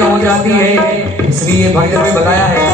हो जाती है, इसलिए भजन में बताया है।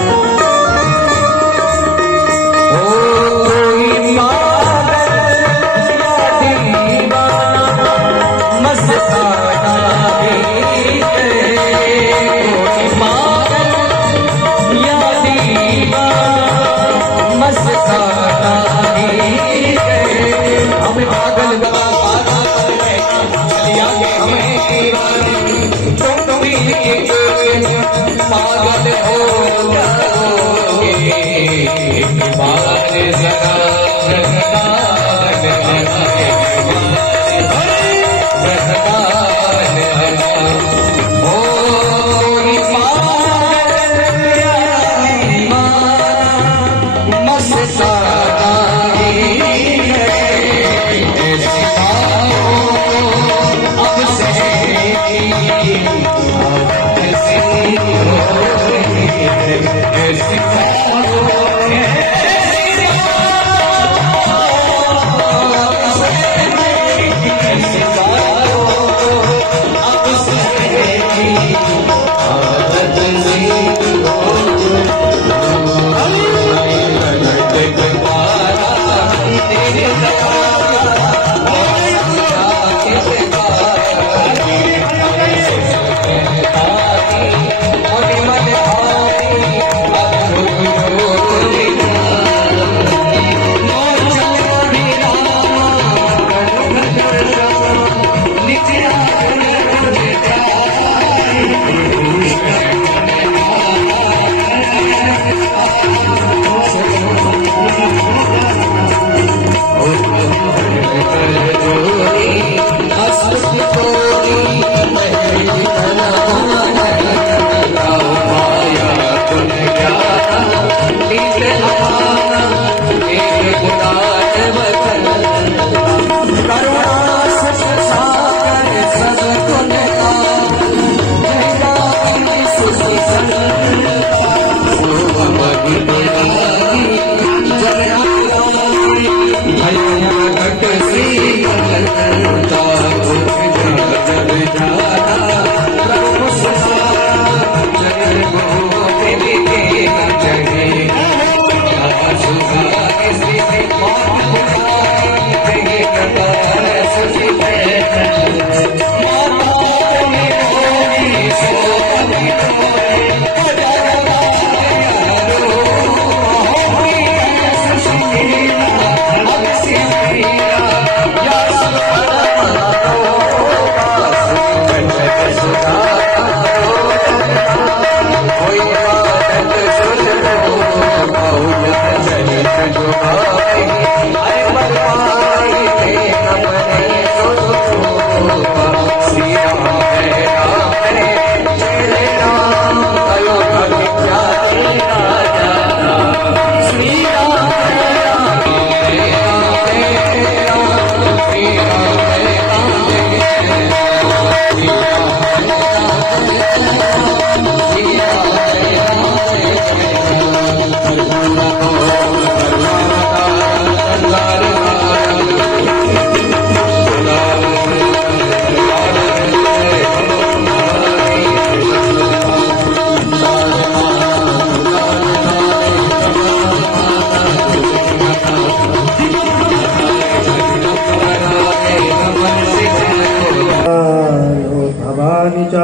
पुष्पाणि च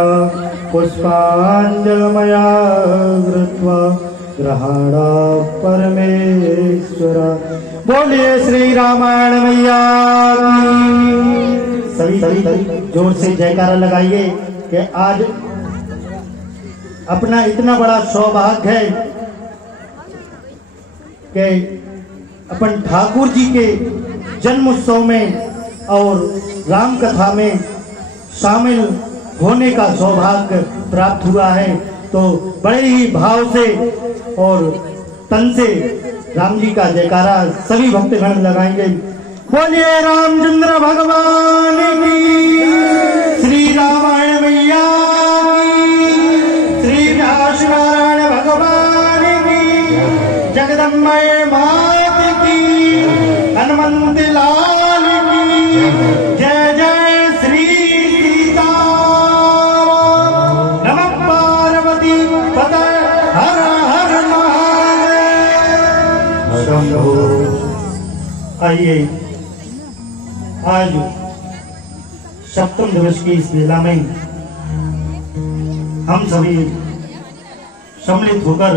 पुष्पाञ्जलमया कृत्वा ग्रहाण परमेश्वर। बोलिए श्री रामायण मैया की। सभी जोर से जयकारा लगाइए कि आज अपना इतना बड़ा सौभाग्य है कि अपन ठाकुर जी के जन्म उत्सव में और राम कथा में शामिल होने का सौभाग्य प्राप्त हुआ है। तो बड़े ही भाव से और तन से राम जी का जयकारा सभी भक्तगण लगाएंगे। बोलिए रामचंद्र भगवान की, श्री रामायण मैया की, श्री नारायण भगवान की, जगदम्बा मात की, हनुमंत लाल की, जय जय श्री सीताराम। नमः पार्वती पतये हर हर महादेव। शंभो। आइए आज सप्तम दिवस की इस लीला में हम सभी सम्मिलित होकर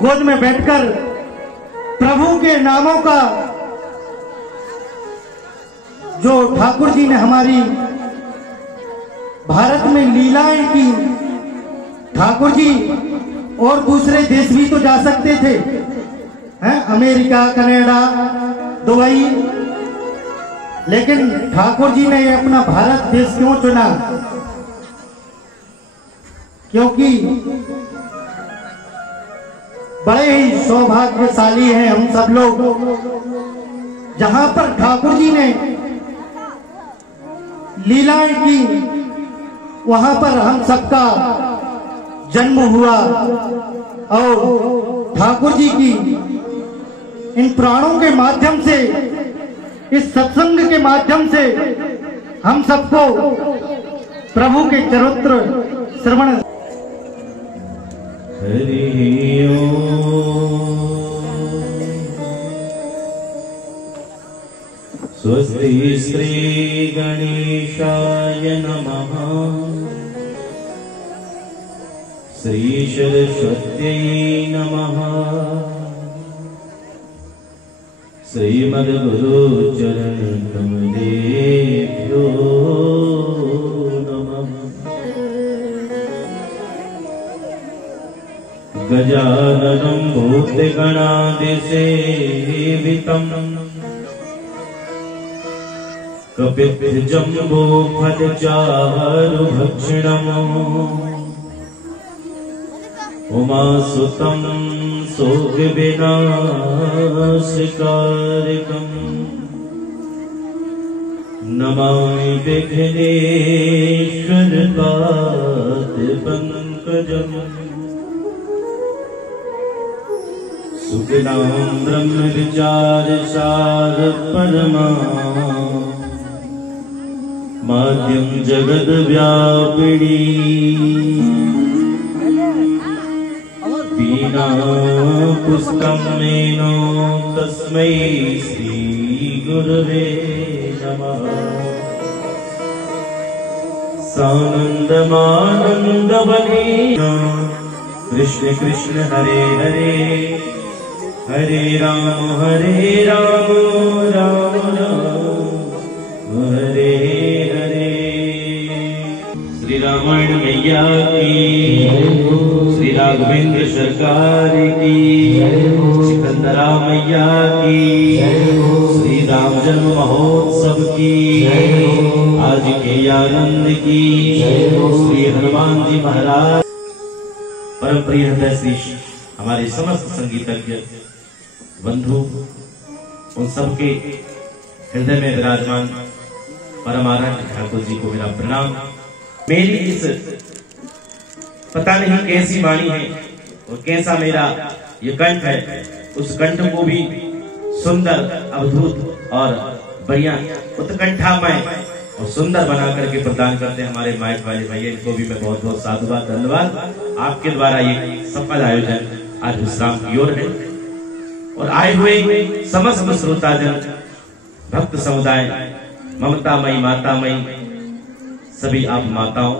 गोद में बैठकर प्रभु के नामों का जो ठाकुर जी ने हमारी भारत में लीलाएं की, ठाकुर जी और दूसरे देश भी तो जा सकते थे, हैं, अमेरिका, कनाडा, दुबई, लेकिन ठाकुर जी ने अपना भारत देश क्यों चुना? क्योंकि बड़े ही सौभाग्यशाली हैं हम सब लोग, जहां पर ठाकुर जी ने लीलाएं की वहां पर हम सबका जन्म हुआ और ठाकुर जी की इन प्राणों के माध्यम से, इस सत्संग के माध्यम से हम सबको प्रभु के चरित्र श्रवण। हरि ओम। स्वस्ति श्री गणेशाय नमः। श्री सरस्वत्यै नमः। श्रीमद्गुरुचरण कमलेभ्यो नमः। गजाननं भूतगणादिसेवितं कपित्थजम्बोफलचारुभक्षणम् उमासुतं शोकविनाशकारकम् नमामि विघ्नेश्वरपादपङ्कजम्। सुखदां ब्रह्मविचारसार परमा माध्यं जगद्व्यापिनी वीणा पुस्तकं मेनो तस्मै श्री गुरवे नमः। सानन्दमानन्दवलीना कृष्ण कृष्ण हरे हरे, हरे राम राम राम हरे हरे। श्री रामायण मैया की, श्री राघवेंद्र सरकार की, सिकंदरा मैया की, श्री राम जन्म महोत्सव की, आज के आनंद की, श्री हनुमान जी महाराज परम प्रिय हृदय श्री हमारे समस्त संगीतज्ञ बंधु, उन सबके हृदय में विराजमान परमाराध्य ठाकुर जी को मेरा प्रणाम। मेरी इस पता नहीं कैसी वाणी है और कैसा मेरा ये कंठ है, उस कंठ को भी सुंदर, अद्भुत और बढ़िया उत्कंठामय और सुंदर बना करके प्रदान करते हैं हमारे माइक वाले भैया। इनको भी मैं बहुत बहुत साधुवाद धन्यवाद। आपके द्वारा ये सफल आयोजन आज विश्राम की ओर है और आए हुए समस्त श्रोताजन, भक्त समुदाय, ममतामयी मातामयी सभी आप माताओं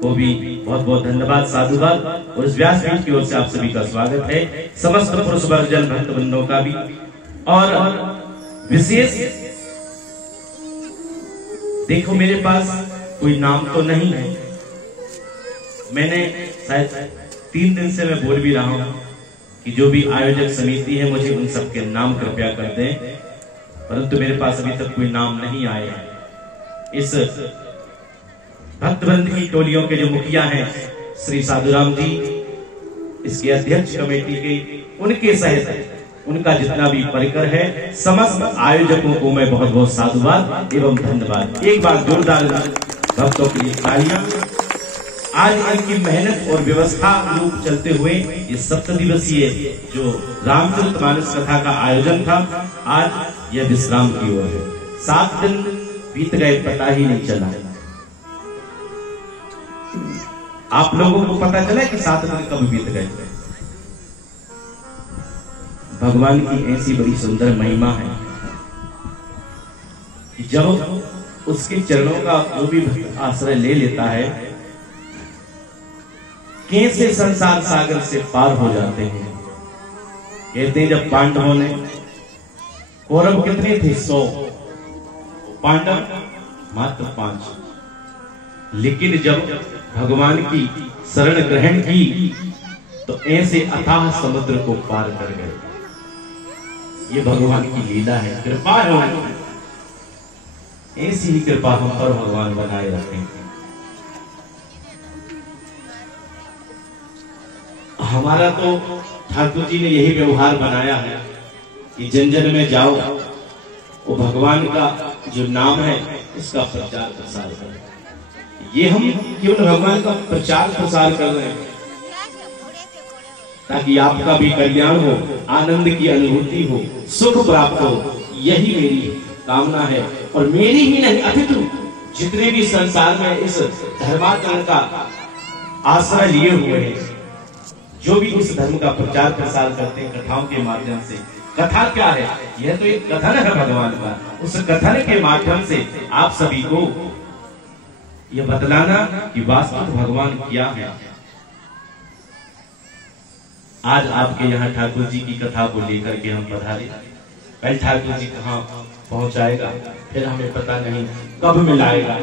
को भी बहुत बहुत धन्यवाद, साधुवाद। और इस व्यासपीठ की ओर से आप सभी का स्वागत है, समस्त पुरुष वर्ग जन भक्त बंधुओं का भी। और विशेष देखो, मेरे पास कोई नाम तो नहीं है, मैंने शायद 3 दिन से मैं बोल भी रहा हूं कि जो भी आयोजक समिति है मुझे उन सबके नाम कृपया कर दें, परंतु मेरे पास अभी तक कोई नाम नहीं आए हैं। इस भक्तवृंद की टोलियों के जो मुखिया हैं श्री साधुराम जी, इसके अध्यक्ष कमेटी के, उनके सहित उनका जितना भी परिकर है, समस्त आयोजकों को मैं बहुत बहुत साधुवाद एवं धन्यवाद। एक बार जोरदार भक्तों के लिए तालियां। आज इनकी मेहनत और व्यवस्था रूप चलते हुए ये 7 दिवसीय जो रामचरितमानस कथा का आयोजन था, आज यह विश्राम की ओर है। 7 दिन बीत गए, पता ही नहीं चला। आप लोगों को पता चला कि 7 दिन कब बीत गए? भगवान की ऐसी बड़ी सुंदर महिमा है कि जब उसके चरणों का जो भी भक्त आश्रय ले लेता है, कैसे संसार सागर से पार हो जाते हैं। कहते हैं जब पांडवों ने, कौरव कितने थे? 100, पांडव मात्र 5, लेकिन जब भगवान की शरण ग्रहण की तो ऐसे अथाह समुद्र को पार कर गए। ये भगवान की लीला है, कृपा है। ऐसी ही कृपा हम पर भगवान बनाए रखें। हमारा तो ठाकुर जी ने यही व्यवहार बनाया है कि जन जन में जाओ, वो भगवान का जो नाम है उसका प्रचार प्रसार करें। ये हम केवल भगवान का प्रचार प्रसार कर रहे हैं ताकि आपका भी कल्याण हो, आनंद की अनुभूति हो, सुख प्राप्त हो। यही मेरी कामना है। और मेरी ही नहीं, अपितु जितने भी संसार में इस धर्माचरण का आश्रय लिए हुए हैं, जो भी इस धर्म का प्रचार प्रसार करते हैं कथाओं के माध्यम से। कथा क्या है? यह तो एक कथन है भगवान का। उस कथन के माध्यम से आप सभी को यह बतलाना कि वास्तव भगवान क्या है। आज आपके यहाँ ठाकुर जी की कथा को लेकर के हम पधारे। कल ठाकुर जी कहाँ पहुंचाएगा, फिर हमें पता नहीं कब मिलाएगा।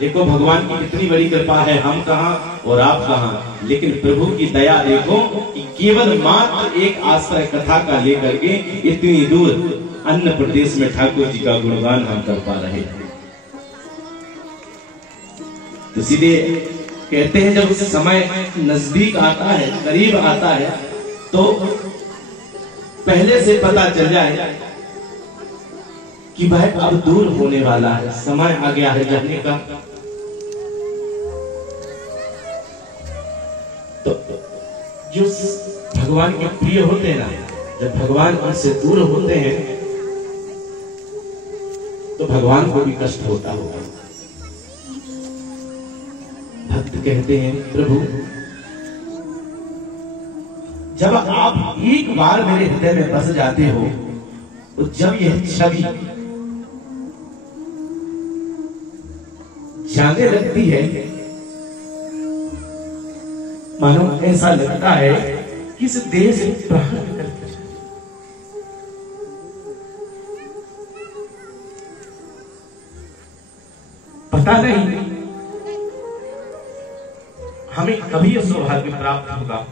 देखो भगवान की कितनी बड़ी कृपा है, हम कहां और आप कहां, लेकिन प्रभु की दया देखो कि केवल मात्र एक आश्रय कथा का लेकर के इतनी दूर अन्य प्रदेश में ठाकुर जी का गुणगान हम कर पा रहे हैं। तो सीधे कहते हैं जब समय नजदीक आता है, करीब आता है, तो पहले से पता चल जाए कि वह अब दूर होने वाला है, समय आ गया है जाने का। तो जो भगवान के प्रिय होते हैं ना, जब भगवान उनसे दूर होते हैं तो भगवान को भी कष्ट होता होगा। भक्त कहते हैं प्रभु जब आप एक बार मेरे हृदय में बस जाते हो, तो जब यह छवि जाने लगती है, मानो ऐसा लगता है कि इस देह से प्राण निकलते जाए। पता नहीं हमें कभी यह सौभाग्य प्राप्त होगा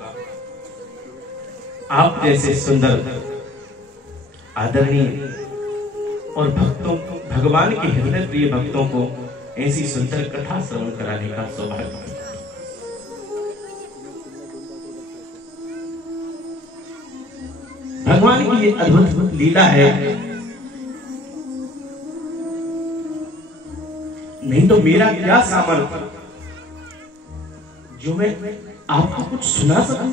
आप जैसे सुंदर आदरणीय और भक्तों, भगवान के हृदय प्रिय भक्तों को ऐसी सुंदर कथा श्रवण कराने का सौभाग्य। भगवान की ये अद्भुत लीला है। नहीं तो मेरा क्या सामर्थ्य जो मैं आपको कुछ सुना सकूं।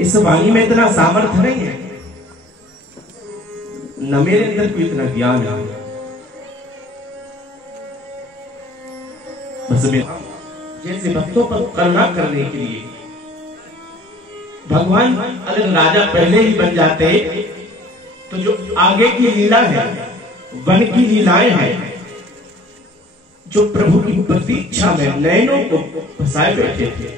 इस वाणी में इतना सामर्थ्य नहीं है, न मेरे अंदर कोई इतना ज्ञान है। बस मैं जैसे भक्तों पर करुणा करने के लिए भगवान अगर राजा पहले ही बन जाते तो जो आगे की लीला है, वन की लीलाएं हैं, जो प्रभु की प्रतीक्षा में नैनों को फंसाए बैठे थे।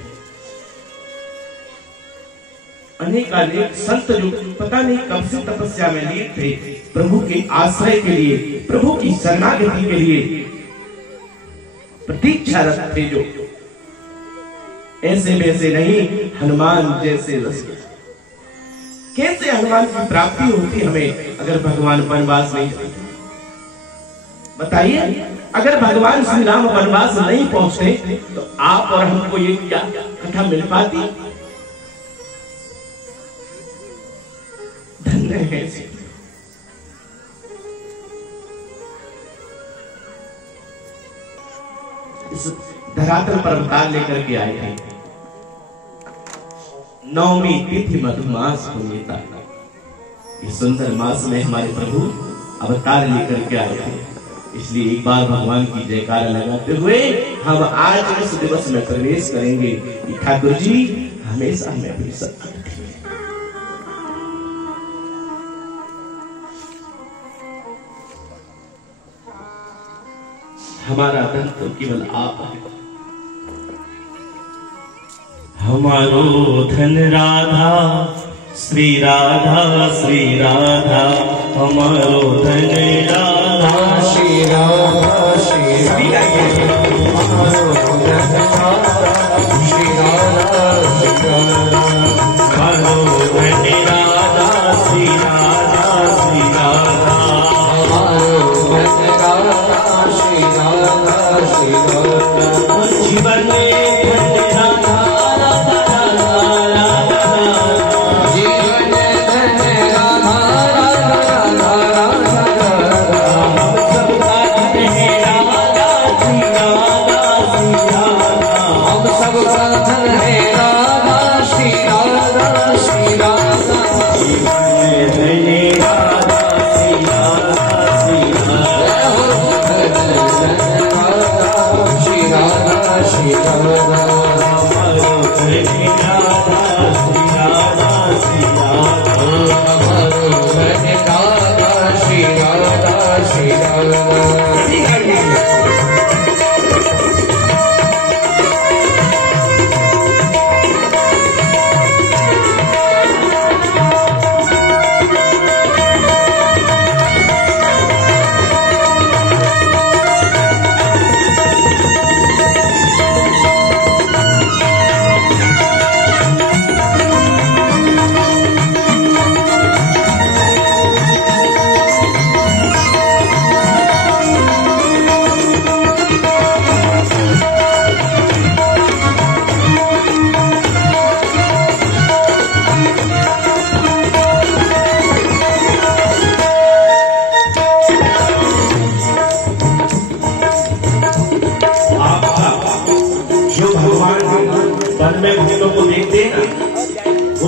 अनेकानेक संत जो पता नहीं कब से तपस्या में लीन थे, प्रभु के आश्रय के लिए, प्रभु की शरणागति के लिए प्रतीक्षारत थे, जो ऐसे वैसे नहीं, हनुमान जैसे रसिया। कैसे हनुमान की प्राप्ति होती हमें अगर भगवान वनवास नहीं जाते? बताइए, अगर भगवान श्री राम वनवास नहीं पहुंचते तो आप और हमको ये क्या कथा मिल पाती? धन्य है। इस धरातल पर अवतार लेकर के आए थे। नवमी तिथि मधुमास पुण्यता, इस सुंदर मास में हमारे प्रभु अवतार लेकर के आए थे। इसलिए एक बार भगवान की जयकारा लगाते हुए हम आज इस दिवस में प्रवेश करेंगे। ठाकुर जी हमेशा हमें अपनी सत्ता हमारा धन तो केवल आप है। हमारो धन राधा श्री राधा, श्री राधा हमारो धन राधा, श्री राधा, श्री राधा हमारो धन राधा, श्री राधा, हमारो धन राधा, श्री राधा, श्री राधा हमारो धन राधा, श्री राधा, श्री राधा जीवन में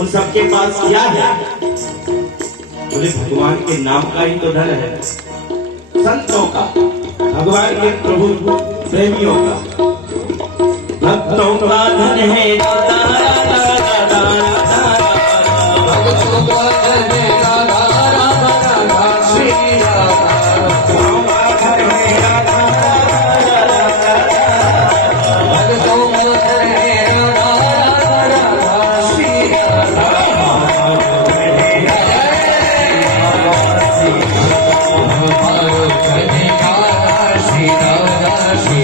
सबके पास क्या है? बोले भगवान के नाम का ही तो धन है, संतों का, भगवान के प्रभु प्रेमियों का, भक्तों का धन है राधा, राधा, राधा, राधा, भक्तों का धन है राधा, राधा, राधा, श्री राधा, भक्तों का धन है राधा, राधा, राधा, भक्तों का धन है राधा, राधा, राधा, श्री राधा। श्री राधा, श्री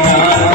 राधा,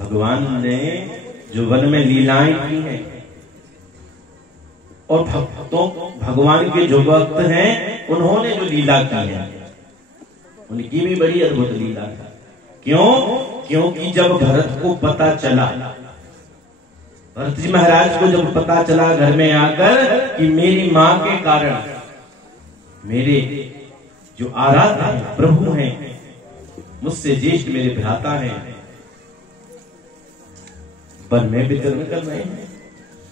भगवान ने जो वन में लीलाएं की हैं और भगवान के जो भक्त हैं उन्होंने जो लीला की है उनकी भी बड़ी अद्भुत लीला है। क्यों? क्योंकि जब भरत को पता चला, भरत जी महाराज को जब पता चला घर में आकर कि मेरी मां के कारण मेरे जो आराध्य हैं, प्रभु हैं, मुझसे ज्येष्ठ मेरे भ्राता हैं, वन में विचरण कर रहे हैं,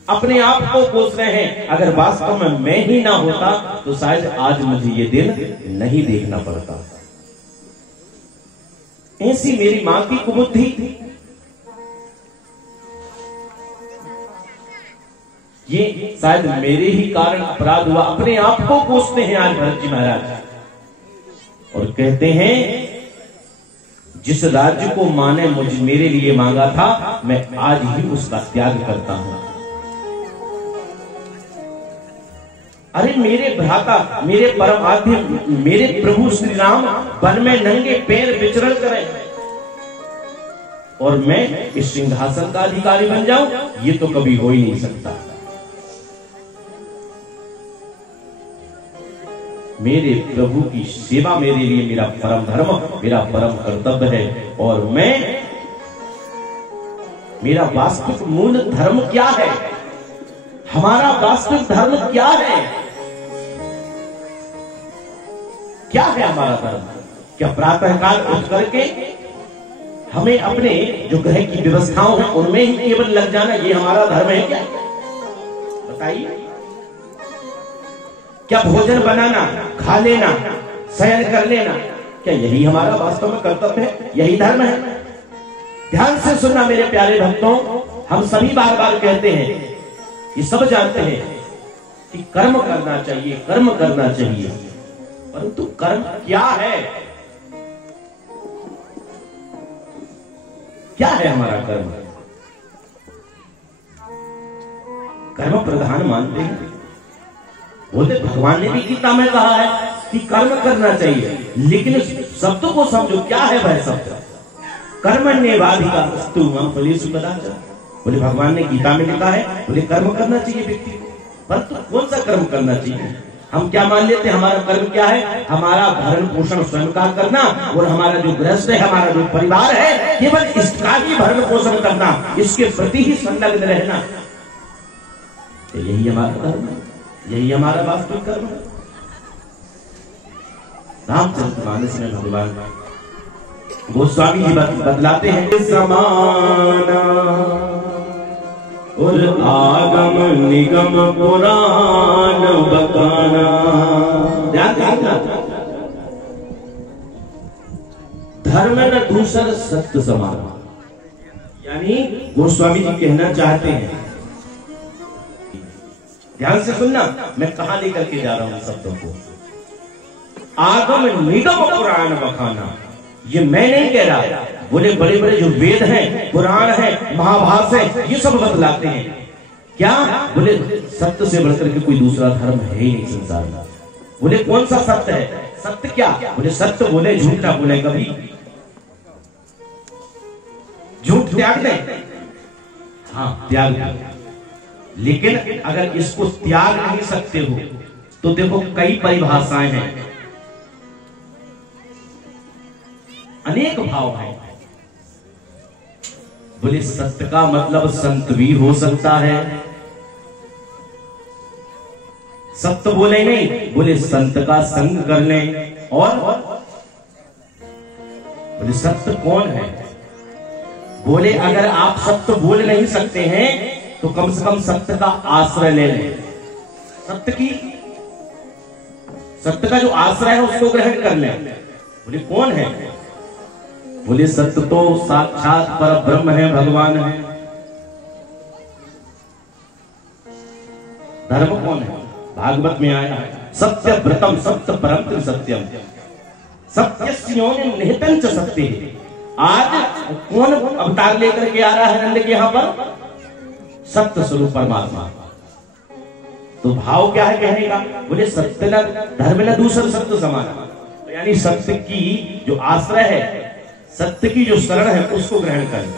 अपने आप को कोस रहे हैं। अगर वास्तव में मैं ही ना होता तो शायद आज मुझे ये दिन नहीं देखना पड़ता। ऐसी मेरी मां की कुबुद्धि थी। ये शायद मेरे ही कारण अपराध हुआ। अपने आप को कोसते हैं आज भरत जी महाराज और कहते हैं जिस राज्य को मां ने मेरे लिए मांगा था मैं आज ही उसका त्याग करता हूं। अरे मेरे भ्राता, मेरे परम आद्य, मेरे प्रभु श्री राम वन में नंगे पैर विचरण करें और मैं इस सिंहासन का अधिकारी बन जाऊं, ये तो कभी हो ही नहीं सकता। मेरे प्रभु की सेवा मेरे लिए मेरा परम धर्म, मेरा परम कर्तव्य है। और मेरा वास्तविक मूल धर्म क्या है? हमारा वास्तविक धर्म क्या है? क्या है हमारा धर्म? क्या प्रातःकाल उठ करके हमें अपने जो ग्रह की व्यवस्थाओं हैं उनमें ही केवल लग जाना, ये हमारा धर्म है क्या? बताइए। क्या भोजन बनाना, खा लेना, शयन कर लेना, क्या यही हमारा वास्तव में कर्तव्य है? यही धर्म है? ध्यान से सुनना मेरे प्यारे भक्तों, हम सभी बार बार कहते हैं, ये सब जानते हैं कि कर्म करना चाहिए, कर्म करना चाहिए, परंतु कर्म क्या है? क्या है हमारा कर्म? कर्म प्रधान मानते हैं। बोलते भगवान ने भी गीता में कहा है कि कर्म करना चाहिए, लेकिन शब्द को समझो, क्या है वह शब्द? कर्मण्येवाधिकारस्तु मा फलेषु कदाचन। बोले भगवान ने गीता में लिखा है, बोले कर्म करना चाहिए व्यक्ति को, परंतु कौन सा कर्म करना चाहिए? हम क्या मान लेते हैं हमारा कर्म क्या है? हमारा भरण पोषण स्वयं का करना और हमारा जो गृहस्थ है, हमारा जो परिवार है, केवल इसका ही भरण पोषण करना, इसके प्रति ही संलग्न रहना, तो यही हमारा धर्म है, यही हमारा वास्तविक कर्म है। रामचरितमानस में भगवान गोस्वामी जी बतलाते हैं, समाना और आगम निगम पुराण बकाना। ध्यान रखना, धर्म न दूसर सत्य समान। यानी गोस्वामी जी कहना चाहते हैं, ध्यान से सुनना, मैं कहां लेकर के जा रहा हूं शब्दों को। आगम निगम पुराण बखाना, ये मैं नहीं कह रहा, बोले बड़े बड़े जो वेद हैं, पुराण है, महाभारत है, ये सब बतलाते हैं। क्या? बोले सत्य से बढ़कर के कोई दूसरा धर्म है ही नहीं संसार में। बोले कौन सा सत्य है? सत्य क्या? बोले सत्य बोले, झूठ ना बोले कभी। झूठ त्याग दे, हाँ त्याग दे, लेकिन अगर इसको त्याग नहीं सकते हो तो देखो कई परिभाषाएं हैं, अनेक भाव हैं। बोले सत्य का मतलब संत भी हो सकता है। सत्य बोले नहीं, बोले संत का संग कर ले। और बोले सत्य कौन है? बोले अगर आप सत्य बोल नहीं सकते हैं तो कम से कम सत्य का आश्रय ले लें। सत्य का जो आश्रय है उसको ग्रहण कर लें। बोले कौन है? बोले सत्य तो साक्षात पर ब्रह्म है, भगवान है। धर्म कौन है? भागवत में आया है, सत्य व्रतम सत्य परम सत्यम सत्यस्योनिम निहितं च सत्य। आज कौन अवतार लेकर के आ रहा है नंद के यहाँ पर? सत्य स्वरूप परमात्मा। तो भाव क्या है कहने का? बोले सत्य न धर्म न दूसर सत्य समान। तो यानी सत्य की जो आश्रय है, सत्य की जो शरण है, उसको ग्रहण करें।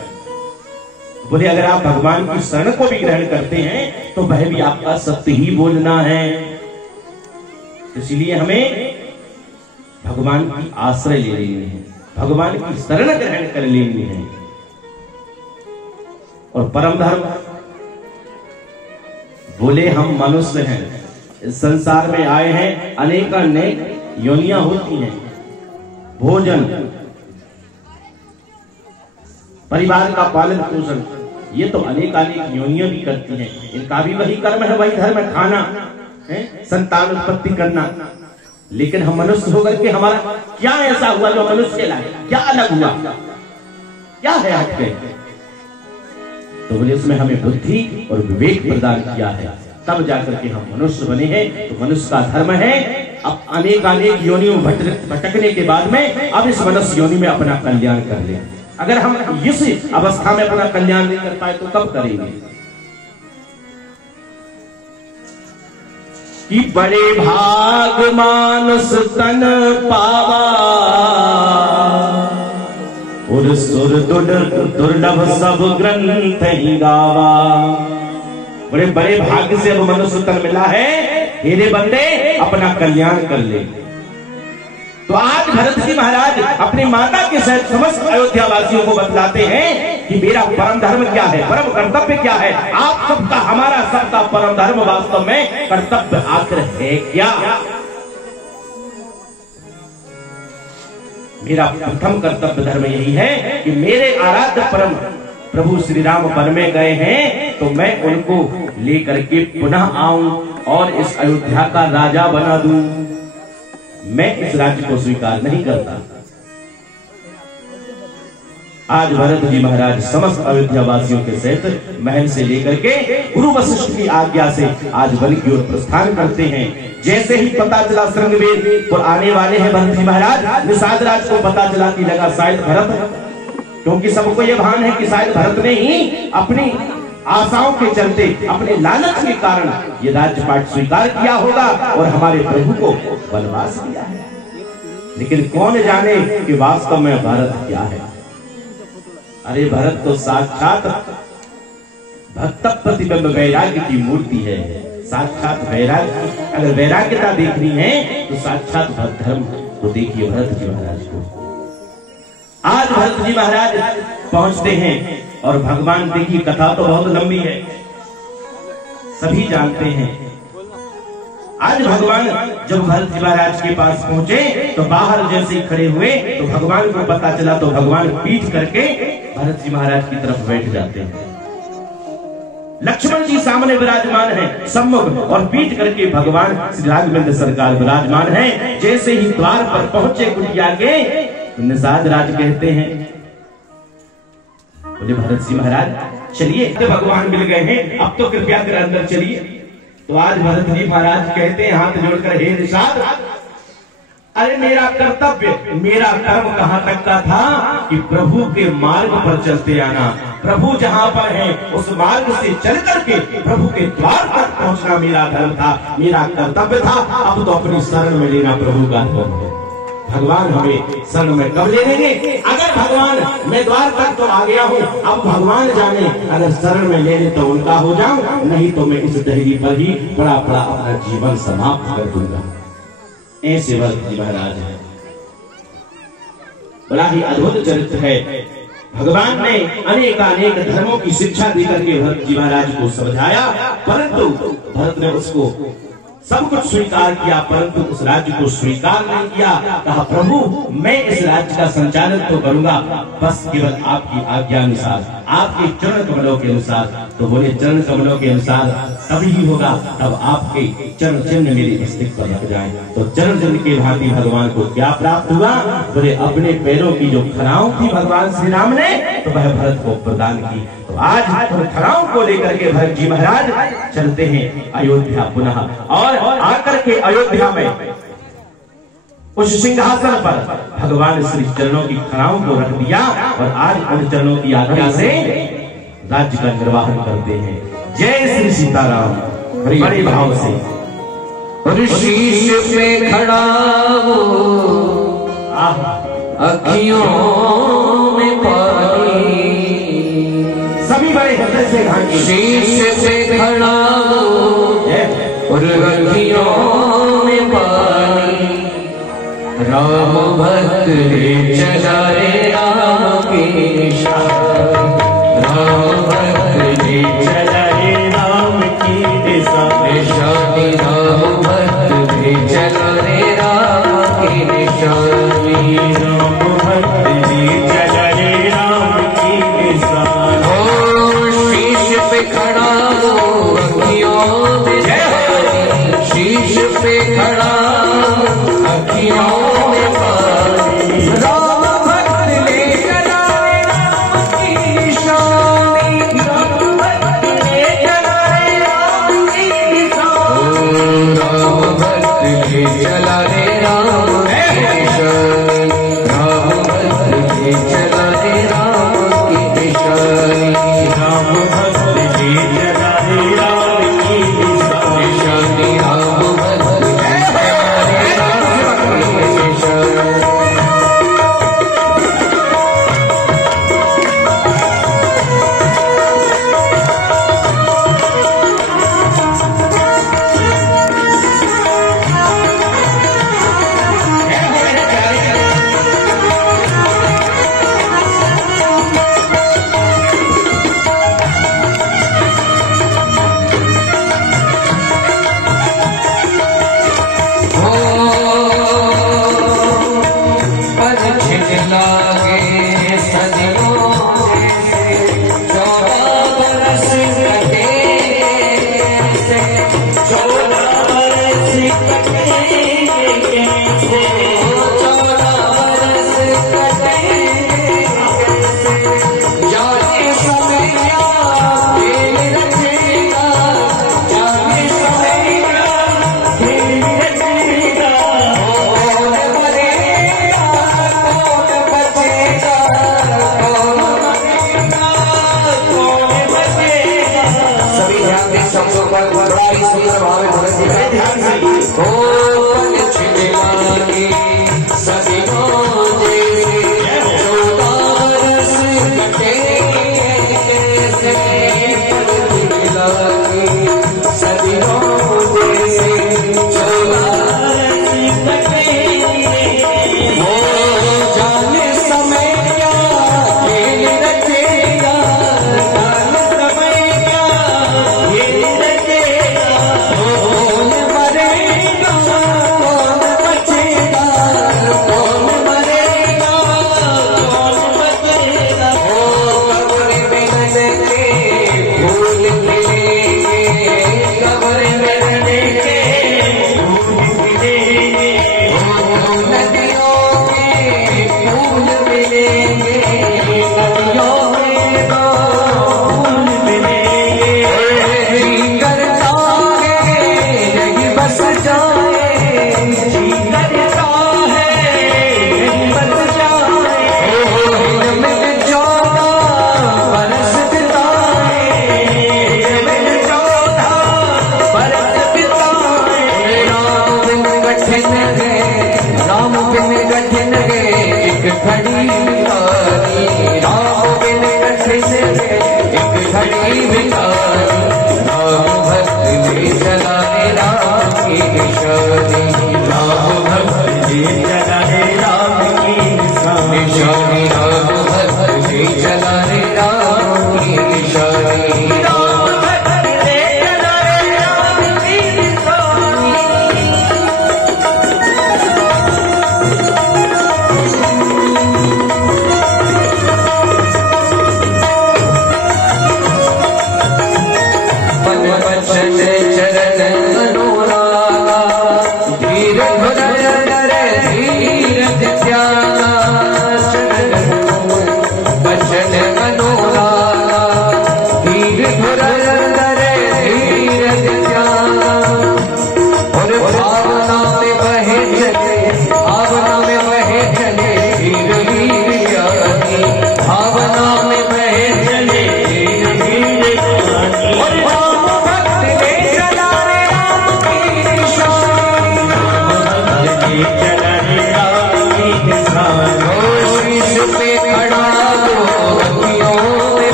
बोले अगर आप भगवान की शरण को भी ग्रहण करते हैं तो वह भी आपका सत्य ही बोलना है। इसलिए हमें भगवान की आश्रय ले लेनी है, भगवान की शरण ग्रहण कर लेनी है। और परम धर्म बोले हम मनुष्य हैं, इस संसार में आए हैं, अनेक योनियां होती हैं, भोजन, परिवार का पालन पोषण, ये तो अनेक योनियां भी करती हैं। इनका भी वही कर्म है, वही धर्म है, खाना है, संतान उत्पत्ति करना। लेकिन हम मनुष्य होकर के हमारा क्या ऐसा हुआ जो मनुष्य लाए, क्या अलग हुआ, क्या है हटके? तो बोले उसमें हमें बुद्धि और विवेक प्रदान किया है, तब जाकर के हम मनुष्य बने हैं। तो मनुष्य का धर्म है अब अनेक योनियों भटकने के बाद में अब इस मनुष्य योनि में अपना कल्याण कर ले। अगर हम इस अवस्था में अपना कल्याण नहीं कर पाए तो कब करेंगे? कि बड़े भाग मानुष तन पावा और सुर दुर्लभ सब ग्रंथ ही गावा। बड़े बड़े भाग्य से अब मनुष्य तन मिला है, हेरे बंदे अपना कल्याण कर ले। तो आज भरत जी महाराज अपनी माता के सहित समस्त अयोध्या वासियों को बतलाते हैं कि मेरा परम धर्म क्या है, परम कर्तव्य क्या है। आप सबका, हमारा सबका परम धर्म वास्तव में कर्तव्य आखिर है क्या? मेरा प्रथम कर्तव्य धर्म यही है कि मेरे आराध्य परम प्रभु श्री राम वन में गए हैं तो मैं उनको लेकर के पुनः आऊं और इस अयोध्या का राजा बना दूं। मैं इस राज्य को स्वीकार नहीं करता। आज भरत जी महाराज समस्त अयोध्या वासियों के सहित महल से लेकर के गुरु वशिष्ठ की आज्ञा से आज वन की ओर प्रस्थान करते हैं। जैसे ही पता चला श्रृंगवेद पर आने वाले हैं भरत जी महाराज, निषाद राज को पता चला कि लगा शायद भरत, क्योंकि सबको यह भान है कि शायद भरत ने ही अपनी आशाओं के चलते, अपने लालच के कारण ये राज्यपाट स्वीकार किया होगा और हमारे प्रभु को वनवास दिया है। लेकिन कौन जाने कि वास्तव में भरत क्या है? अरे भरत तो साक्षात भक्त प्रतिबिंब वैराग्य की मूर्ति है, साक्षात वैराग्य। अगर वैराग्यता देखनी है तो साक्षात भक्त धर्म को देखिए भरत जी महाराज को। आज भरत जी महाराज पहुंचते हैं और भगवान, देखिए कथा तो बहुत लंबी है, सभी जानते हैं। आज भगवान जब भरत जी महाराज के पास पहुंचे तो बाहर जैसे ही खड़े हुए तो भगवान को पता चला, तो भगवान पीठ करके भरत जी महाराज की तरफ बैठ जाते हैं। लक्ष्मण जी सामने विराजमान हैं सम्मुख, और पीठ करके भगवान श्री राघवेंद्र सरकार विराजमान हैं। जैसे ही द्वार पर पहुंचे कुटिया के, निषाद राज कहते हैं, बोले भरत जी महाराज चलिए, तो भगवान मिल गए हैं, अब तो कृपया कर अंदर चलिए। तो आज भरत जी महाराज कहते हैं हाथ जोड़कर, हे निषाद, अरे मेरा कर्तव्य, मेरा कर्म कहां तक का था कि प्रभु के मार्ग पर चलते आना। प्रभु जहां पर है उस मार्ग से चल करके प्रभु के द्वार तक पहुंचना मेरा धर्म था, मेरा कर्तव्य था। अब तो अपनी शरण में लेना प्रभु का धर्म है। भगवान हमें शरण में कब ले लेंगे? अगर भगवान, मैं द्वार तक तो आ गया हूँ, अब भगवान जाने अगर शरण में ले ले तो उनका हो जाऊं, नहीं तो मैं इस दहरी पर ही बड़ा बड़ा अपना जीवन समाप्त कर दूंगा। ऐसे भरत जी महाराज है, बड़ा ही अद्भुत चरित्र है। भगवान ने अनेक धर्मों की शिक्षा देकर के भरत जी महाराज को समझाया, परंतु भरत ने उसको सब कुछ स्वीकार किया, परंतु उस राज्य को स्वीकार नहीं किया। कहा प्रभु मैं इस राज्य का संचालन तो करूंगा, बस केवल आपकी आज्ञा अनुसार, आपके चरण कमलों के अनुसार। तो बोले चरण कमलों के अनुसार तभी ही होगा तब आपके चरण चिन्ह मेरे मस्तिष्क पर लग जाए। तो चरण चिन्ह के भांति भगवान को क्या प्राप्त हुआ? बोले अपने पैरों की जो खड़ाऊ थी भगवान श्री राम ने, तो वह भरत को प्रदान की। तो आज खड़ाऊ को लेकर के भरत जी महाराज चलते हैं अयोध्या पुनः, और आकर के अयोध्या में उस सिंहासन पर भगवान श्री चरणों की खड़ाऊ को रख दिया, और आज उन चरणों की आज्ञा से राज्य का निर्वाहन करते हैं। जय श्री सीताराम। बड़े भाव से शीश में खड़ा वो अखियों में पानी, सभी सुनी बड़े हृदय से भांगी। शीश पे खड़ा और अखियों में पानी, राम भक्त रे चला रे राम की निशानी, राम भक्त रे चला रे राम की निशानी, राम भक्त रे चला रे राम की निशानी, राम भक्त जी चला रे राम की निशानी। ओ शीश पे खड़ा अखियों में पानी, शीश पे खड़ा अखियों में पानी, राम भक्त ले चला रे राम की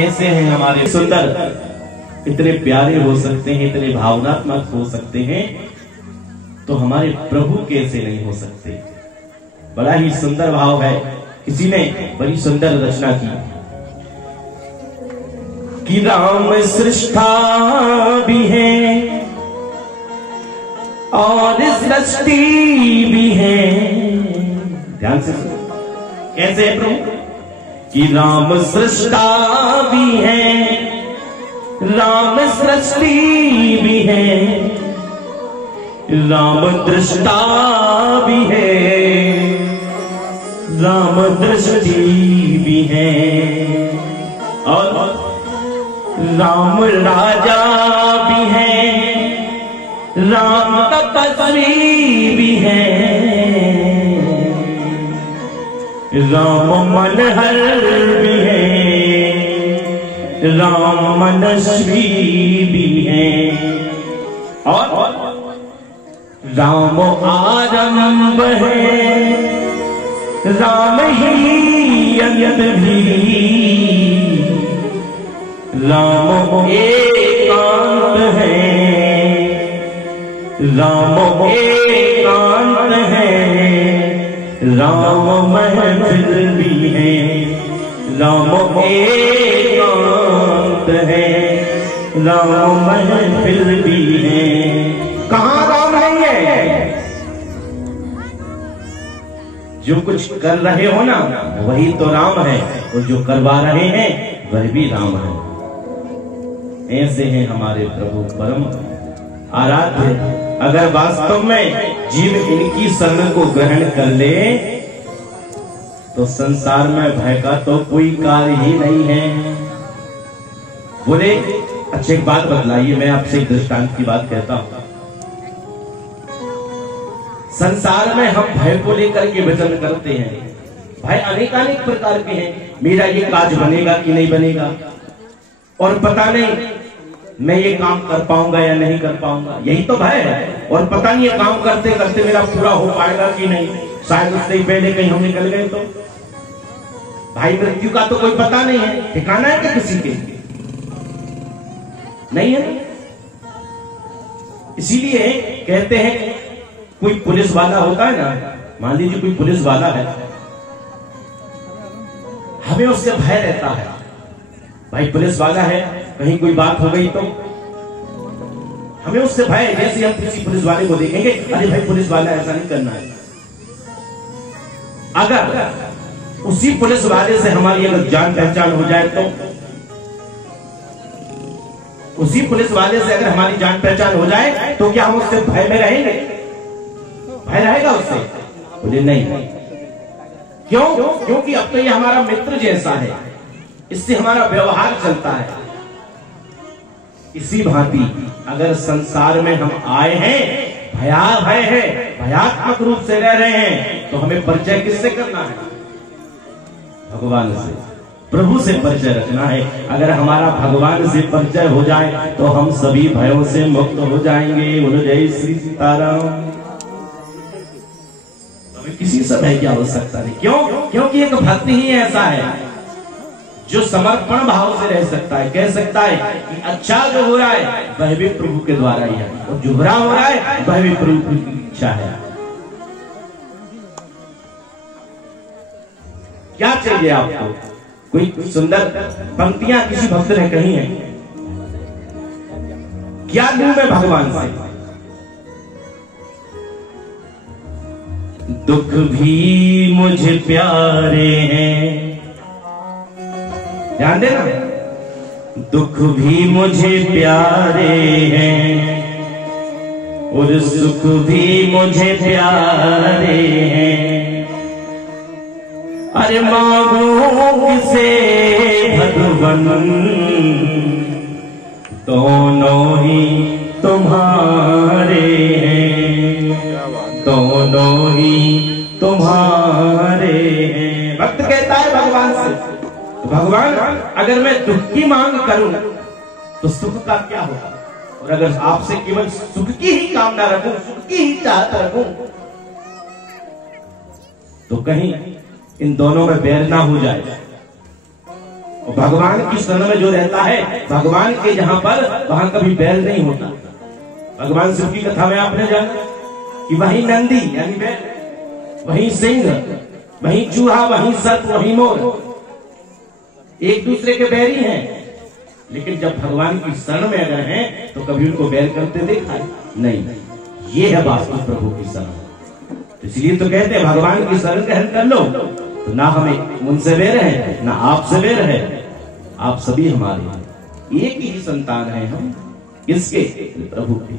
ऐसे हैं हमारे सुंदर, इतने प्यारे हो सकते हैं, इतने भावनात्मक हो सकते हैं, तो हमारे प्रभु कैसे नहीं हो सकते। बड़ा ही सुंदर भाव है, किसी ने बड़ी सुंदर रचना की कि राम सृष्टा भी है और सृष्टि भी है। ध्यान से सुनो, कैसे है प्रभु कि राम सृष्टा भी है, राम सृष्टि भी है, राम दृष्टा भी है, राम दृष्टि भी है, और राम राजा भी है, राम तपस्वी भी है, राम मनहर भी है, राम मनस्वी भी है, और राम आरंभ है, राम ही अंत भी, राम एकांत है, राम एकांत है, राम महफिल भी है, राम एकांत है, राम महफिल भी है। कहाँ राम नहीं है? जो कुछ कर रहे हो ना वही तो राम है, और जो करवा रहे हैं वह भी राम है। ऐसे हैं हमारे प्रभु परम आराध्य। अगर वास्तव में जीव इनकी शरण को ग्रहण कर ले तो संसार में भय का तो कोई कार्य ही नहीं है। बोले अच्छी एक बात बतलाइए, मैं आपसे एक दृष्टांत की बात कहता हूं। संसार में हम भय को लेकर के वचन करते हैं, भय अनेकानेक प्रकार के हैं। मेरा ये काज बनेगा कि नहीं बनेगा, और पता नहीं मैं ये काम कर पाऊंगा या नहीं कर पाऊंगा, यही तो भय है। और पता नहीं ये काम करते करते मेरा पूरा हो पाएगा कि नहीं, शायद उससे ही पहले कहीं हम निकल गए तो। भाई मृत्यु का तो कोई पता नहीं है, ठिकाना है क्या किसी के? नहीं है। इसीलिए कहते हैं कोई पुलिस वाला होता है ना, मान लीजिए कोई पुलिस वाला है, हमें उससे भय रहता है। भाई पुलिस वाला है, कहीं कोई बात हो गई तो हमें उससे भय है। जैसे हम किसी पुलिस वाले को देखेंगे, अरे भाई पुलिस वाला ऐसा नहीं करना है। अगर उसी पुलिस वाले से हमारी अगर जान पहचान हो जाए तो, उसी पुलिस वाले से अगर हमारी जान पहचान हो जाए तो क्या हम उससे भय में रहेंगे? भय रहेगा उससे? बोले नहीं। क्यों? क्योंकि अब तो ये हमारा मित्र जैसा है, इससे हमारा व्यवहार चलता है। इसी भांति अगर संसार में हम आए हैं, भय है, भयात्मक रूप से रह रहे हैं, तो हमें परिचय किससे करना है? भगवान से, प्रभु से परिचय रखना है। अगर हमारा भगवान से परिचय हो जाए तो हम सभी भयों से मुक्त हो जाएंगे। बोलो जय श्री सीताराम। हमें किसी समय की आवश्यकता नहीं। क्यों? क्योंकि एक भक्ति ही ऐसा है जो समर्पण भाव से रह सकता है, कह सकता है कि अच्छा जो हो रहा है वह भी प्रभु के द्वारा ही है, और जो बुरा हो रहा है वह भी प्रभु की इच्छा है। क्या चाहिए आपको? कोई सुंदर पंक्तियां किसी भक्त ने कही हैं, क्या लूं मैं भगवान से? दुख भी मुझे प्यारे हैं, ध्यान देना, दुख भी मुझे प्यारे हैं और सुख भी मुझे प्यारे हैं। अरे मांगू किसे मधुबन दोनों ही तुम्हारे हैं, दोनों ही तुम्हारे हैं। भक्त कहता है भगवान से, तो भगवान अगर मैं दुख की मांग करूं तो सुख का क्या होगा, और अगर आपसे केवल सुख की ही कामना रखूं, सुख की ही चाहत रखूं, तो कहीं इन दोनों में बैर ना हो जाए। और भगवान की शरण में जो रहता है, भगवान के जहां पर, वहां कभी बैर नहीं होता। भगवान शिव की कथा में आपने जाना कि वही नंदी यानी बैल, वही सिंह, वही चूहा, वही सर्प, वही मोर, एक दूसरे के बैरी हैं। लेकिन जब भगवान की शरण में अगर हैं तो कभी उनको बैर करते देखा है नहीं। ये है वास्तव प्रभु की शरण। इसलिए तो कहते हैं भगवान की शरण ग्रहण कर लो तो ना हमें उनसे बैर है, ना आपसे बैर है, आप सभी हमारे हैं, एक ही संतान है हम। किसके? प्रभु के।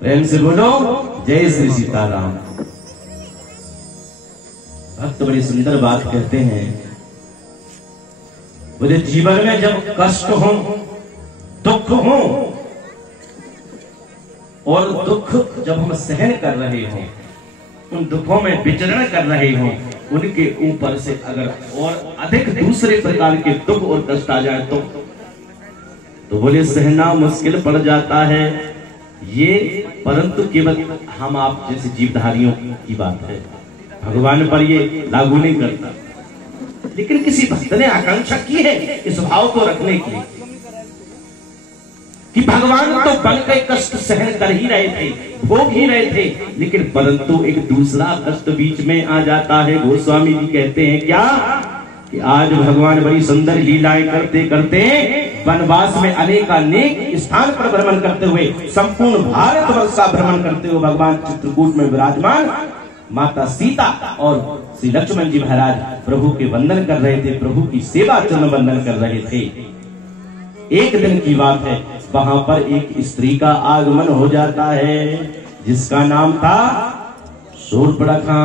प्रेम से बोलो जय श्री सीताराम। भक्त बड़ी सुंदर बात कहते हैं, बोले जीवन में जब कष्ट हो, दुख हो, और दुख जब हम सहन कर रहे हों, उन दुखों में विचरण कर रहे हों, उनके ऊपर से अगर और अधिक दूसरे प्रकार के दुख और कष्ट आ जाए तो बोले सहना मुश्किल पड़ जाता है ये, परंतु केवल हम आप जैसे जीवधारियों की बात है, भगवान पर ये लागू नहीं करता। लेकिन किसी भक्त ने आकांक्षा की है इस भाव को रखने की कि भगवान तो बन के कष्ट सहन कर ही रहे थे, भोग ही रहे थे, लेकिन परंतु एक दूसरा कष्ट बीच में आ जाता है। गोस्वामी जी कहते हैं क्या कि आज भगवान बड़ी सुंदर लीलाएं करते करते वनवास में अनेकानेक स्थान पर भ्रमण करते हुए, संपूर्ण भारतवर्ष का भ्रमण करते हुए भगवान चित्रकूट में विराजमान माता सीता और श्री लक्ष्मण जी महाराज प्रभु के वंदन कर रहे थे, प्रभु की सेवा चरण वंदन कर रहे थे। एक दिन की बात है, वहां पर एक स्त्री का आगमन हो जाता है जिसका नाम था शूर्पणखा।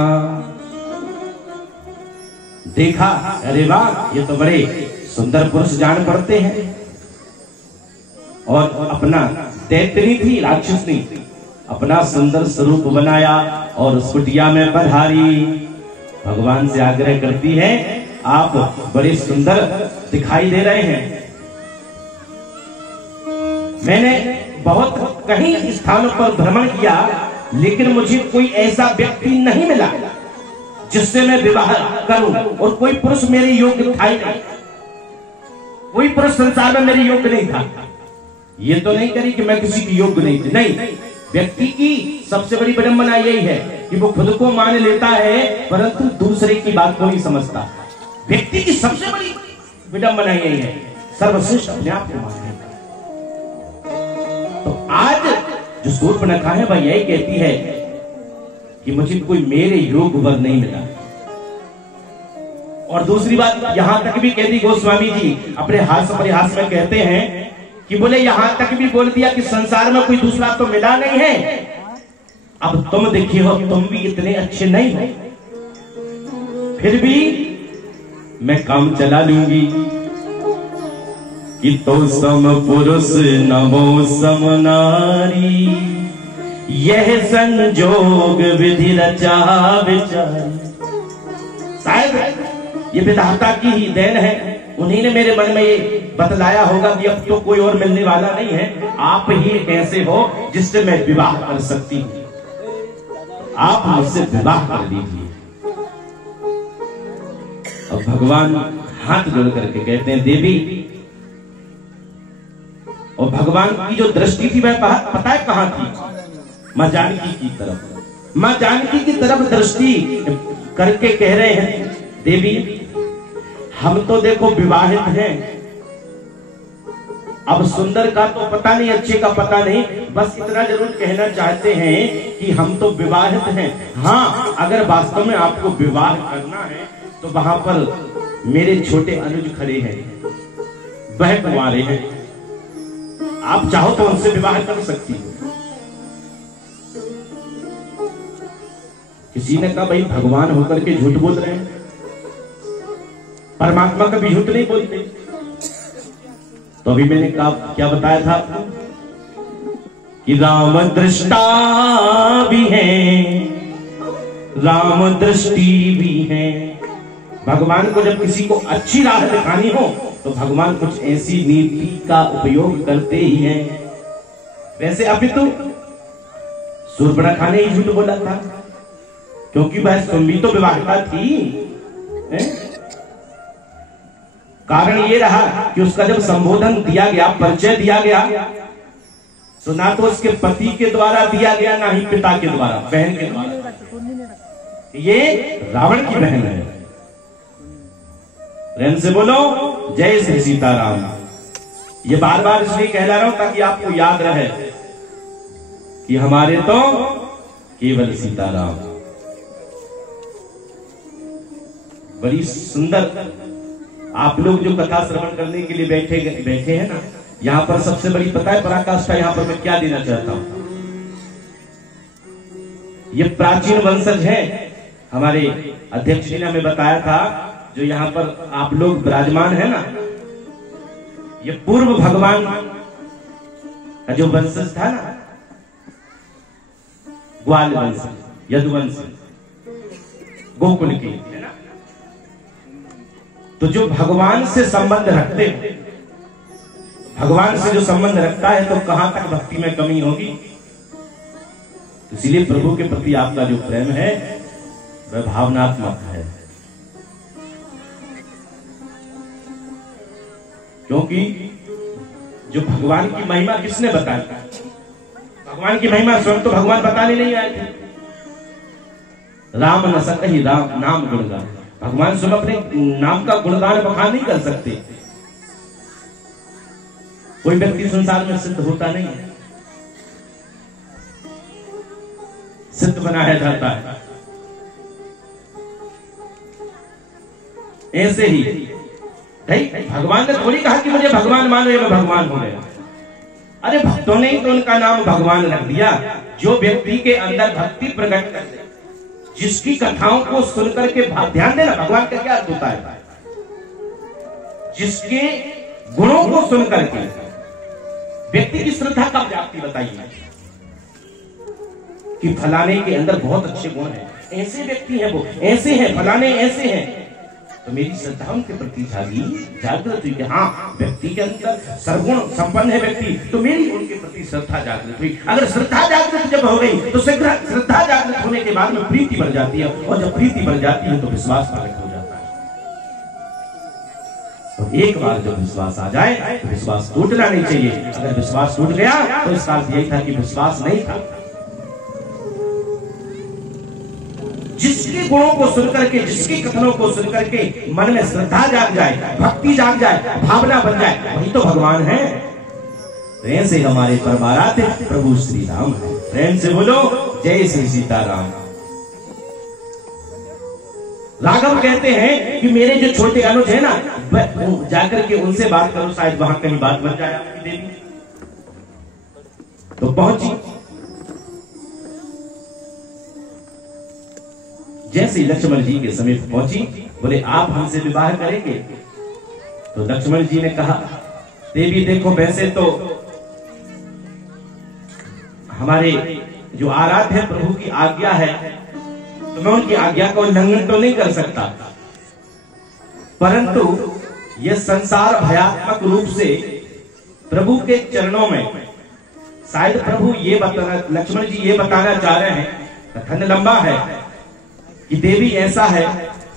देखा, अरे वाह, ये तो बड़े सुंदर पुरुष जान पड़ते हैं, और अपना दैत्यनी थी, राक्षसनी, अपना सुंदर स्वरूप बनाया और उस कुटिया में पधारी। भगवान से आग्रह करती है, आप बड़े सुंदर दिखाई दे रहे हैं, मैंने बहुत कहीं स्थानों पर भ्रमण किया लेकिन मुझे कोई ऐसा व्यक्ति नहीं मिला जिससे मैं विवाह करूं, और कोई पुरुष मेरे योग्य था ही नहीं, कोई पुरुष संसार में मेरे योग्य नहीं था। ये तो नहीं करी कि मैं किसी की योग्य नहीं थी, नहीं। व्यक्ति की सबसे बड़ी विडंबना यही है कि वो खुद को मान लेता है परंतु दूसरे की बात को नहीं समझता। व्यक्ति की सबसे बड़ी विडंबना यही है, सर्वश्रेष्ठ अपने आप को माने। तो आज जो शूर्पणखा है वह यही कहती है कि मुझे कोई मेरे योग वर नहीं मिला। और दूसरी बात यहां तक भी कहती गोस्वामी जी अपने हास्य परिहास में कहते हैं कि बोले यहां तक भी बोल दिया कि संसार में कोई दूसरा तो मिला नहीं है, अब तुम देखिए हो, तुम भी इतने अच्छे नहीं हो, फिर भी मैं काम चला लूंगी कि तो सम पुरुष नमो सम नारी, यह संजोग विधि रचा विचारी। शायद ये विधाता की ही देन है, उन्हीं ने मेरे मन में ये बतलाया होगा कि अब तो कोई और मिलने वाला नहीं है, आप ही कैसे हो जिससे मैं विवाह कर सकती हूँ, आप मुझसे विवाह कर लीजिए। अब भगवान हाथ जोड़ करके कहते हैं देवी, और भगवान की जो दृष्टि थी वह पता है कहां थी? मां जानकी की तरफ। मां जानकी की तरफ दृष्टि करके कह रहे हैं देवी हम तो देखो विवाहित हैं, अब सुंदर का तो पता नहीं, अच्छे का पता नहीं, बस इतना जरूर कहना चाहते हैं कि हम तो विवाहित हैं। हाँ, अगर वास्तव में आपको विवाह करना है तो वहां पर मेरे छोटे अनुज खड़े हैं, वह कुंवारे हैं, आप चाहो तो उनसे विवाह कर सकती हो। किसी ने कहा भाई भगवान होकर के झूठ बोल रहे हैं, परमात्मा कभी झूठ नहीं बोलते। तो अभी मैंने क्या बताया था कि राम दृष्टा भी है, राम दृष्टि भी है। भगवान को जब किसी को अच्छी राह दिखानी हो तो भगवान कुछ ऐसी नीति का उपयोग करते ही हैं। वैसे अभी तो शूर्पणखा ने ही झूठ बोला था, क्योंकि वह सुम्बी तो विवाहिता थी। कारण ये रहा कि उसका जब संबोधन दिया गया, परिचय दिया गया, तो ना तो उसके पति के द्वारा दिया गया, ना ही पिता के द्वारा, बहन के द्वारा। ये रावण की बहन है। प्रेम से बोलो जय श्री सीताराम। ये बार बार इसलिए कहला रहा हूं ताकि आपको याद रहे कि हमारे तो केवल सीताराम। बड़ी सुंदर आप लोग जो कथा श्रवण करने के लिए बैठे हैं ना, यहां पर सबसे बड़ी पता है पराकाष्ठा यहां पर मैं क्या देना चाहता हूं। ये प्राचीन वंशज है। हमारे अध्यक्ष जी ने हमें बताया था, जो यहां पर आप लोग विराजमान है ना, ये पूर्व भगवान का जो वंशज था ना, ग्वाल वंश, यदुवंश, गोकुल के, है ना। तो जो भगवान से संबंध रखते हैं, भगवान से जो संबंध रखता है, तो कहां तक भक्ति में कमी होगी। इसीलिए प्रभु के प्रति आपका जो प्रेम है वह भावनात्मक है, क्योंकि जो भगवान की महिमा किसने बताई? भगवान की महिमा स्वयं तो भगवान बताने नहीं आए थे। राम न सकहि राम नाम गुणगान। भगवान स्वयं अपने नाम का गुणगान बखान नहीं कर सकते। कोई व्यक्ति संसार में सिद्ध होता नहीं है, सिद्ध बनाया जाता है। ऐसे ही भगवान ने थोड़ी कहा कि मुझे भगवान मानो या मैं भगवान हो गया। अरे भक्तों ने ही तो उनका नाम भगवान रख दिया। जो व्यक्ति के अंदर भक्ति प्रकट कर दे, जिसकी कथाओं को सुनकर के ध्यान देना, भगवान का क्या अर्थ होता है? जिसके गुणों को सुनकर के व्यक्ति की श्रद्धा कब जागती बताइए कि फलाने के अंदर बहुत अच्छे गुण हैं, ऐसे व्यक्ति हैं, वो ऐसे हैं, फलाने ऐसे हैं, तो मेरी श्रद्धा उनके प्रति जागृत हुई कि हाँ व्यक्ति के अंदर सर्वगुण संपन्न है व्यक्ति, तो मेरी उनके प्रति श्रद्धा जागृत हुई। अगर श्रद्धा जागृत जब हो गई तो श्रद्धा जागृत होने के बाद में प्रीति बढ़ जाती है, और जब प्रीति बढ़ जाती है तो विश्वास प्रकट हो जाता है। और एक बार जब विश्वास आ जाए तो विश्वास टूटना नहीं चाहिए। अगर विश्वास टूट गया तो इसका अर्थ यही था कि विश्वास नहीं था। जिसके गुणों को सुनकर के, जिसके कथनों को सुनकर के मन में श्रद्धा जाग जाए, भक्ति जाग जाए, भावना बन जाए, वही तो भगवान है। प्रेम से हमारे परमाराध्य प्रभु श्री राम है। प्रेम से बोलो जय श्री सीताराम। राघव कहते हैं कि मेरे जो छोटे अनुज है ना, जाकर के उनसे बात करो, शायद वहां कहीं बात बन जाए आपकी देवी। तो पहुंची। जैसे लक्ष्मण जी के समीप पहुंची, बोले आप हमसे विवाह करेंगे? तो लक्ष्मण जी ने कहा, देवी देखो वैसे तो हमारे जो आराध्य प्रभु की आज्ञा है, तो मैं उनकी आज्ञा का उल्लंघन तो नहीं कर सकता, परंतु यह संसार भयात्मक रूप से प्रभु के चरणों में, शायद प्रभु ये बताना, लक्ष्मण जी ये बताना चाह रहे हैं, कथन लंबा है कि देवी ऐसा है,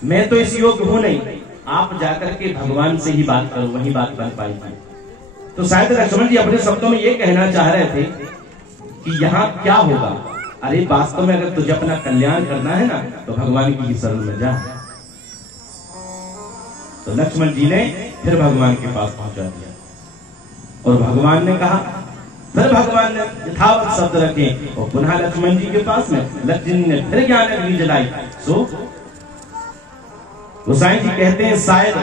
मैं तो इस योग्य हूं नहीं, आप जाकर के भगवान से ही बात करो, वही बात बन पाएगी। तो शायद लक्ष्मण जी अपने शब्दों में ये कहना चाह रहे थे कि यहाँ क्या होगा। अरे वास्तव में अगर तुझे अपना कल्याण करना है ना, तो भगवान की शरण में जा। तो लक्ष्मण जी ने फिर भगवान के पास पहुंचा दिया, और भगवान ने कहा, फिर भगवान ने यथावत शब्द रखे, और पुनः लक्ष्मण जी के पास में लक्ष्मण जी ने फिर ज्ञान अग्नि जलाई। सो गोसाई जी कहते हैं शायद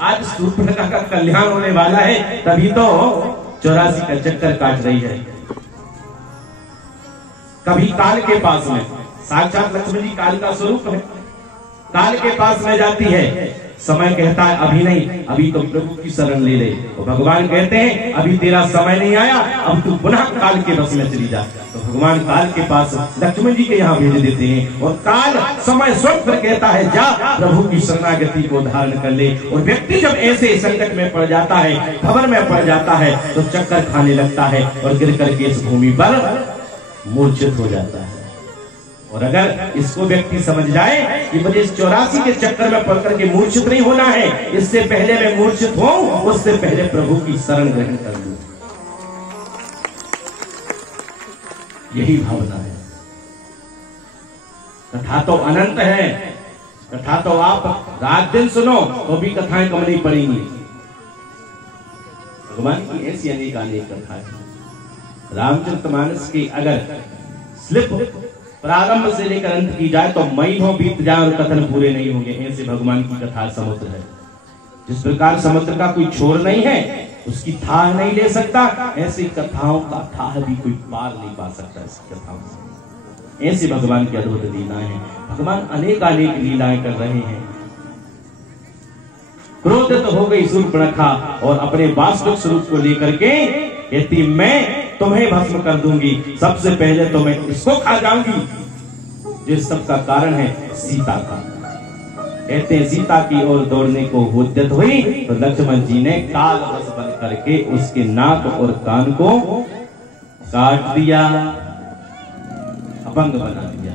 आज शूर्पणखा का कल्याण होने वाला है, तभी तो 84 का चक्कर काट रही है। कभी काल के पास में, साक्षात लक्ष्मण जी काल का स्वरूप है, काल के पास में जाती है समय कहता है अभी नहीं, अभी तो प्रभु की शरण ले ले। तो भगवान कहते हैं अभी तेरा समय नहीं आया, अब तू पुनः काल के बस में चली जा। तो भगवान काल के पास लक्ष्मण जी के यहाँ भेज देते हैं और काल समय स्वयं फिर कहता है जा प्रभु की शरणागति को धारण कर ले। और व्यक्ति जब ऐसे संकट में पड़ जाता है, खबर में पड़ जाता है, तो चक्कर खाने लगता है और गिर करके इस भूमि पर मूर्छित हो जाता है। और अगर इसको व्यक्ति समझ जाए कि मुझे इस 84 के चक्कर में पड़ करके मूर्छित नहीं होना है, इससे पहले मैं मूर्छित हूं, उससे पहले प्रभु की शरण ग्रहण कर लूं, यही भावना है। कथा तो अनंत है, कथा तो आप रात दिन सुनो तो भी कथाएं कम नहीं पड़ेंगी। भगवान की ऐसी अनेक कथाएं। रामचरितमानस की अगर स्लिप प्रारंभ से लेकर अंत की जाए तो महीनों बीत जाए और कथन पूरे नहीं होंगे। ऐसे भगवान की कथा समुद्र है। जिस प्रकार समुद्र का कोई छोर नहीं है, उसकी थाह नहीं ले सकता, ऐसी कथाओं का थाह भी कोई पार नहीं पा सकता इसकी कथाओं से। ऐसी भगवान की अद्भुत लीलाएं हैं। भगवान अनेक लीलाएं कर रहे हैं। क्रोधित हो गई शूर्पणखा और अपने वास्तविक स्वरूप को लेकर के कहती मैं तुम्हें भस्म कर दूंगी, सबसे पहले तो मैं इसको खा जाऊंगी, जिस सब का कारण है सीता का। कहते हैं सीता की ओर दौड़ने को उद्यत हुई तो लक्ष्मण जी ने काल बस बन करके उसके नाक और कान को काट दिया, अपंग बना दिया।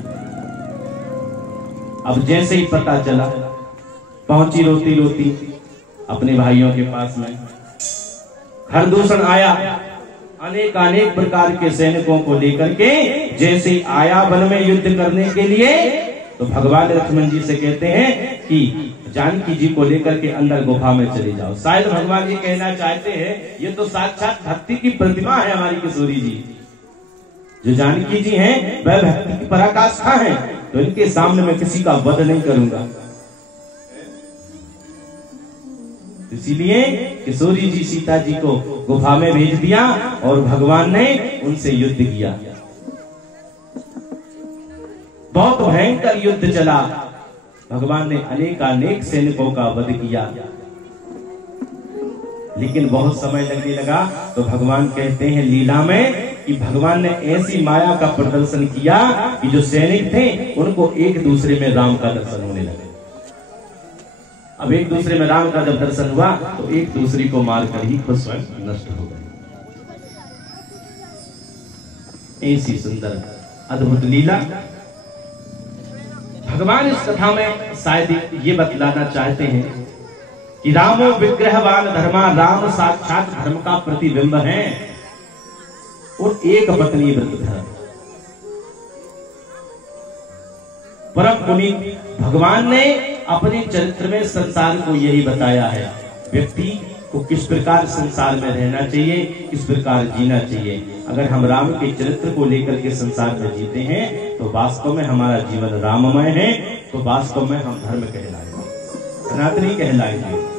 अब जैसे ही पता चला, पहुंची रोती रोती अपने भाइयों के पास में। खरदूषण आया अनेक प्रकार के सैनिकों को लेकर के, जैसे आया वन में युद्ध करने के लिए, तो भगवान लक्ष्मण जी से कहते हैं कि जानकी जी को लेकर के अंदर गुफा में चले जाओ। शायद भगवान ये कहना चाहते हैं ये तो साक्षात भक्ति की प्रतिमा है हमारी किशोरी जी। जो जानकी जी हैं वह भक्ति की पराकाष्ठा है, तो इनके सामने मैं किसी का वध नहीं करूंगा। इसीलिए किशोरी जी सीता जी को गुफा में भेज दिया और भगवान ने उनसे युद्ध किया। बहुत भयंकर युद्ध चला। भगवान ने अनेक सैनिकों का वध किया, लेकिन बहुत समय लगने लगा। तो भगवान कहते हैं लीला में कि भगवान ने ऐसी माया का प्रदर्शन किया कि जो सैनिक थे उनको एक दूसरे में राम का दर्शन होने लगा। अब एक दूसरे में राम का जब दर्शन हुआ तो एक दूसरे को मारकर ही खुद स्वयं नष्ट हो गए। ऐसी सुंदर अद्भुत लीला भगवान इस कथा में शायद ये बतलाना चाहते हैं कि रामो विग्रहवान धर्मा, राम साक्षात धर्म का प्रतिबिंब है और एक पत्नी व्रत धर्म। परम पुनीत भगवान ने अपने चरित्र में संसार को यही बताया है, व्यक्ति को किस प्रकार संसार में रहना चाहिए, किस प्रकार जीना चाहिए। अगर हम राम के चरित्र को लेकर के संसार में जीते हैं तो वास्तव में हमारा जीवन राममय है, तो वास्तव में हम धर्म कहलाएंगे, सनातनी कहलाएंगे।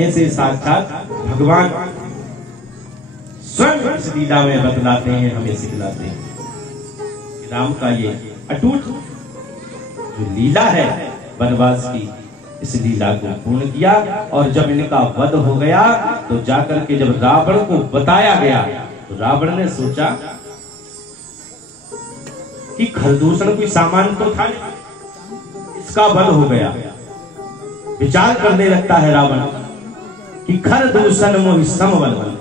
ऐसे साक्षात भगवान स्वयं इस लीला में बतलाते हैं, हमें सिखलाते हैं। राम का ये अटूट जो लीला है वनवास की, इस लीला को पूर्ण किया। और जब इनका वध हो गया तो जाकर के जब रावण को बताया गया तो रावण ने सोचा कि खरदूषण कोई सामान तो था, इसका वध हो गया। विचार करने लगता है रावण कि खरदूषण मोहि सम बलवान,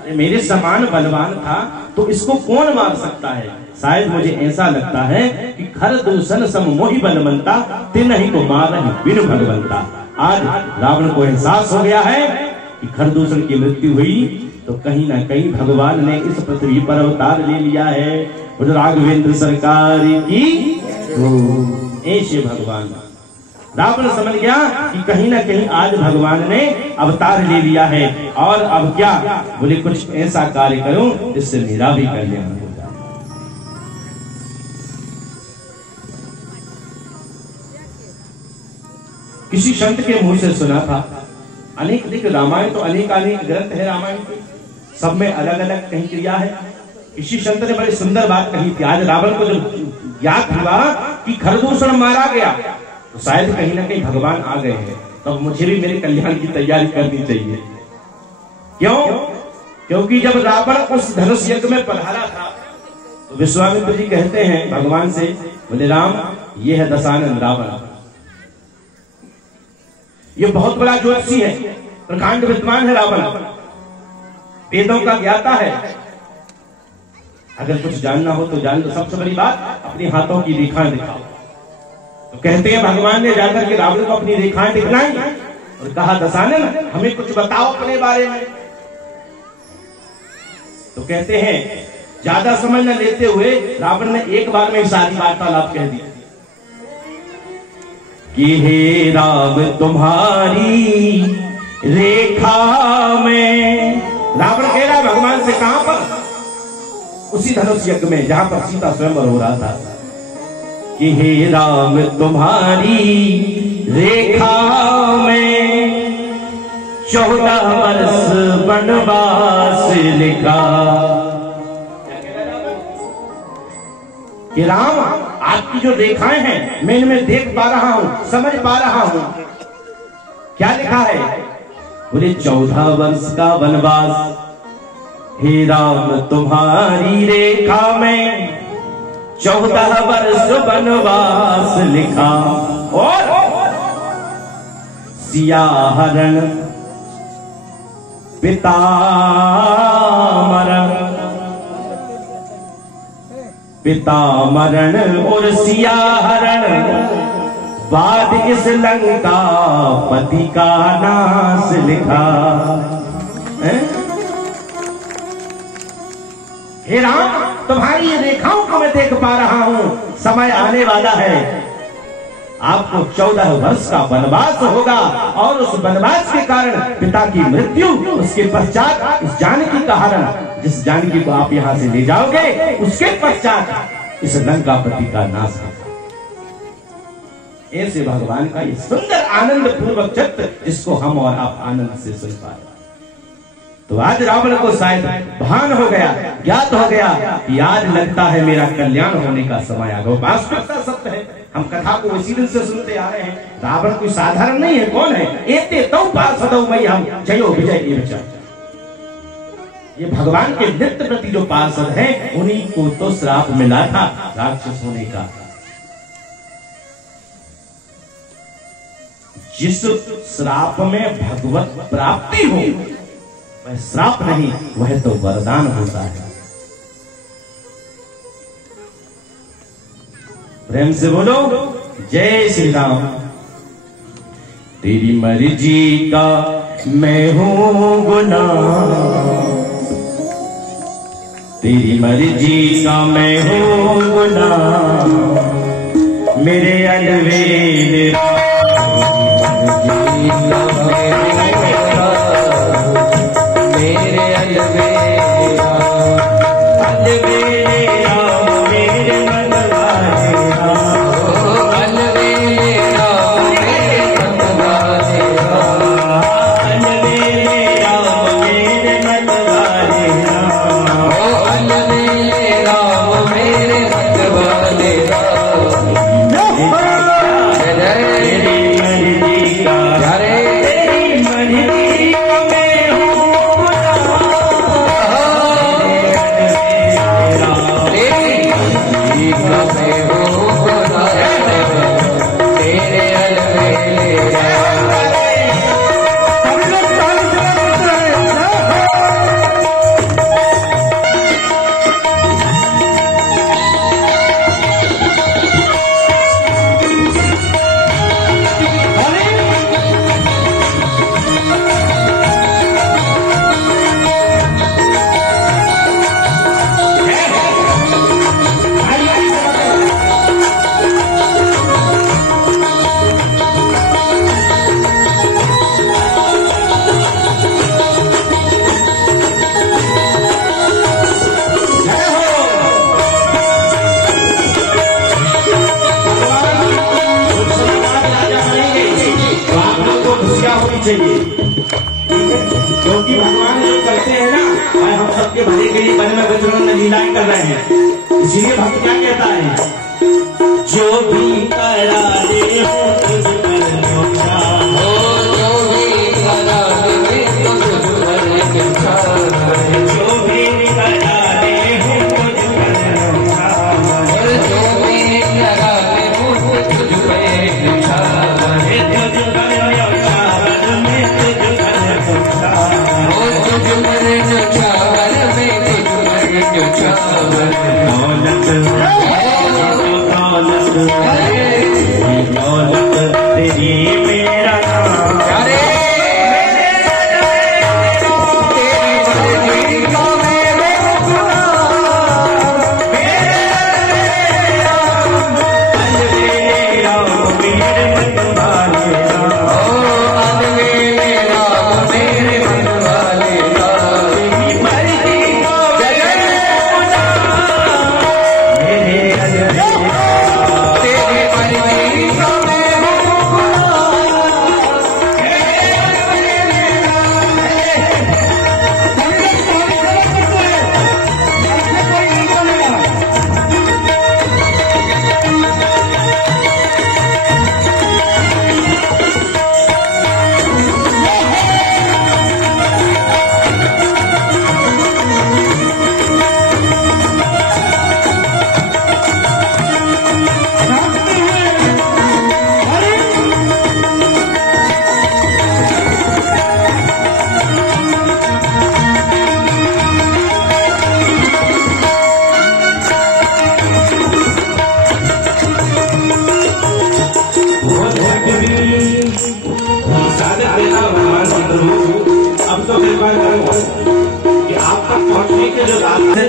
अरे मेरे समान बलवान था तो इसको कौन मार सकता है। शायद मुझे ऐसा लगता है कि खरदूषण सम मोहि बलवंता, तिन्हि को मारहि बिनु भगवंता। आज रावण को एहसास हो गया है कि खरदूषण की मृत्यु हुई तो कहीं ना कहीं भगवान ने इस पृथ्वी पर अवतार ले लिया है। राघवेंद्र सरकार की ऐसे भगवान रावण समझ गया कि कहीं ना कहीं आज भगवान ने अवतार ले लिया है, और अब क्या बोले कुछ ऐसा कार्य करूं जिससे मेरा भी कल्याण हो जाए। किसी संत के मुंह से सुना था, अनेक रामायण तो अनेक ग्रंथ है रामायण के, सब में अलग अलग कहीं क्रिया है। किसी संत ने बड़ी सुंदर बात कही थी। आज रावण को जब याद हुआ कि खरदूषण मारा गया तो तो शायद कहीं ना कहीं भगवान आ गए हैं, तो मुझे भी मेरे कल्याण की तैयारी करनी चाहिए। क्यों? क्योंकि जब रावण उस धनुष यज्ञ में पधारा था तो विश्वामित्र जी कहते हैं भगवान से, बोले राम, ये है दशानन रावण, ये बहुत बड़ा ज्योतिषी है, प्रकांड विद्वान है रावण, वेदों का ज्ञाता है, अगर कुछ जानना हो तो जान लो, सबसे बड़ी बात अपने हाथों की रेखाएं दिखाओ। तो कहते हैं भगवान ने जाकर के रावण को अपनी रेखाएं दिखलाई और कहा, दशानन हमें कुछ बताओ अपने बारे में। तो कहते हैं ज्यादा समय न लेते हुए रावण ने एक बार में सारी वार्तालाप कह दी कि हे राम तुम्हारी रेखा में। रावण कह रहा भगवान से, कहां पर? उसी धनुष यज्ञ में जहां पर सीता स्वयंवर हो रहा था, कि हे राम तुम्हारी रेखा में 14 वर्ष वनवास लिखा। कि राम, आपकी जो रेखाएं हैं मैं इनमें देख पा रहा हूं, समझ पा रहा हूं। क्या लिखा है? बोले 14 वर्ष का वनवास हे राम तुम्हारी रेखा में 14 वर्ष वनवास लिखा। और सिया हरण पिता मरण और सिया हरण बाद इस लंका पति का नाश लिखा। हे राम, तुम्हारी रेखाओं को मैं देख पा रहा हूं, समय आने वाला है, आपको 14 वर्ष का वनवास होगा और उस वनवास के कारण पिता की मृत्यु, उसके पश्चात इस जानकी का हरण, जिस जानकी को आप यहां से ले जाओगे, उसके पश्चात इस लंकापति का नाश होगा। ऐसे भगवान का ये सुंदर आनंद पूर्वक चित्र, जिसको हम और आप आनंद से सुन पाए। तो आज रावण को शायद भान हो गया, ज्ञात हो गया कि आज लगता है मेरा कल्याण होने का समय आ गया। वास्तविकता सत्य है, हम कथा को इसी दिन से सुनते आ रहे हैं। रावण कोई साधारण नहीं है। कौन है? एते तौ पार्षदौ मयि हम जयो विजय एवच। ये भगवान के नित्य प्रति जो पार्षद हैं, उन्हीं को तो श्राप मिला था राक्षस होने का। जिस श्राप में भगवत प्राप्ति हो, वह श्राप नहीं, वह तो वरदान होता है। प्रेम से बोलो जय श्री राम। तेरी मर्जी का मैं हूं गुलाम, तेरी मर्जी का मैं हूं गुलाम, मेरे अलवेल मेरे अलवेल अलवेल राम मेरे मन वाले राम, अलवेल राम मेरे मन वाले राम, अलवेल राम मेरे मन वाले राम, अलवेल राम मेरे मन वाले राम। क्योंकि भगवान जो करते हैं ना, भाई हम सबके भले के लिए वन में बजरंग लीलाएं कर रहे हैं। इसीलिए भक्त क्या कहता है, जो भी करा दे दौलत तेरी मेरा नाम। अब तो निर्भर करो कि आप तक पहुंचने के जो रास्ते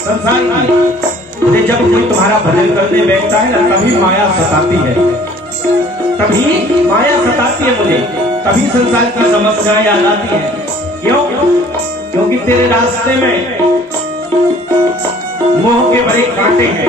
संसार की जब कोई तुम्हारा भजन करने बैठता है ना तभी माया सताती है, तभी माया सताती है मुझे, तभी संसार की समस्याएं याद आती है। क्यों? क्योंकि तेरे रास्ते में मोह के बड़े कांटे हैं।